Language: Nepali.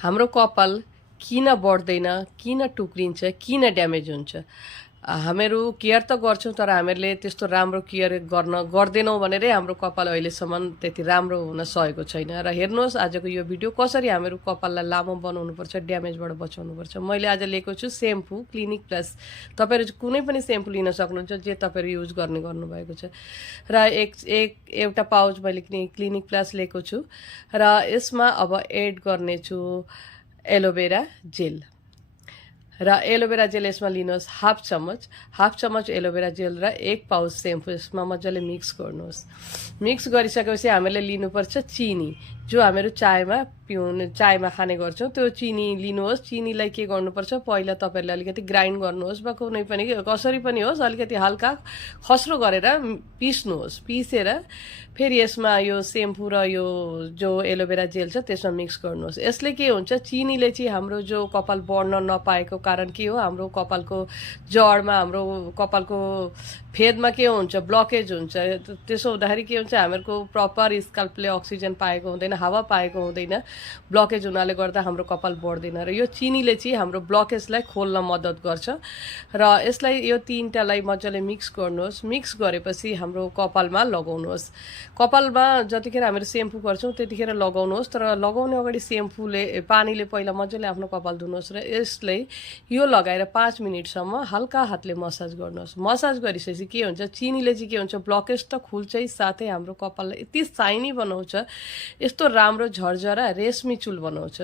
हाम्रो कपाल किन बढ्दैन, किन टुक्रिन्छ, किन ड्यामेज हुन्छ? हामीहरू केयर त गर्छौँ, तर हामीहरूले त्यस्तो राम्रो केयर गर्दैनौँ भनेरै हाम्रो कपाल अहिलेसम्म त्यति राम्रो हुन सकेको छैन। र हेर्नुहोस् आजको यो भिडियो कसरी हामीहरू कपाललाई लामो बनाउनुपर्छ, ड्यामेजबाट बचाउनुपर्छ। मैले आज लिएको छु सेम्पू क्लिनिक प्लस। तपाईँहरू कुनै पनि सेम्पू लिन सक्नुहुन्छ जे तपाईँहरू युज गर्नुभएको छ। र एउटा पाउच मैले क्लिनिक प्लस लिएको छु र यसमा अब एड गर्नेछु एलोभेरा जेल। र एलोभेरा जेल यसमा लिनुहोस् हाफ चम्मच एलोभेरा जेल र 1 पाउच सेम्पू यसमा मजाले मिक्स गर्नुहोस्। मिक्स गरिसकेपछि हामीले लिनुपर्छ चिनी, जो हामीहरू चायमा खाने गर्छौँ त्यो चिनी लिनुहोस्। चिनीलाई के गर्नुपर्छ, पहिला तपाईँहरूले अलिकति ग्राइन्ड गर्नुहोस् वा कुनै पनि कसरी पनि होस् अलिकति हल्का खस्रो गरेर पिस्नुहोस्। पिसेर फेरि यसमा यो सेम्पू र यो जो एलोभेरा जेल छ त्यसमा मिक्स गर्नुहोस्। यसले के हुन्छ, चिनीले चाहिँ हाम्रो जो कपाल बढ्न नपाएको कारण के हो, हाम्रो कपालको जडमा हाम्रो कपालको फेदमा के हुन्छ, ब्लकेज हुन्छ। त्यसो हुँदाखेरि के हुन्छ, हामीहरूको प्रपर स्काल्पले अक्सिजन पाएको हुँदैन, हावा पाएको हुँदैन, ब्लकेज हुनाले गर्दा हाम्रो कपाल बढ्दैन। र यो चिनीले चाहिँ हाम्रो ब्लकेजलाई खोल्न मद्दत गर्छ। र यसलाई यो तीनटालाई मजाले मिक्स गर्नुहोस्। मिक्स गरेपछि हाम्रो कपालमा लगाउनुहोस्। कपालमा जतिखेर हामीहरू सेम्पू गर्छौँ त्यतिखेर लगाउनुहोस्, तर लगाउने अगाडि पानीले पहिला मजाले आफ्नो कपाल धुनुहोस्। र यसलाई यो लगाएर 5 मिनटसम्म हल्का हातले मसाज गर्नुहोस्। मसाज गरिसकेपछि के हुन्छ, चिनीले चाहिँ के हुन्छ, ब्लकेज त खुल्छै, साथै हाम्रो कपाललाई यति साइनी बनाउँछ, यस्तो राम्रो झरझरा रेशमी चुल बनाउँछ।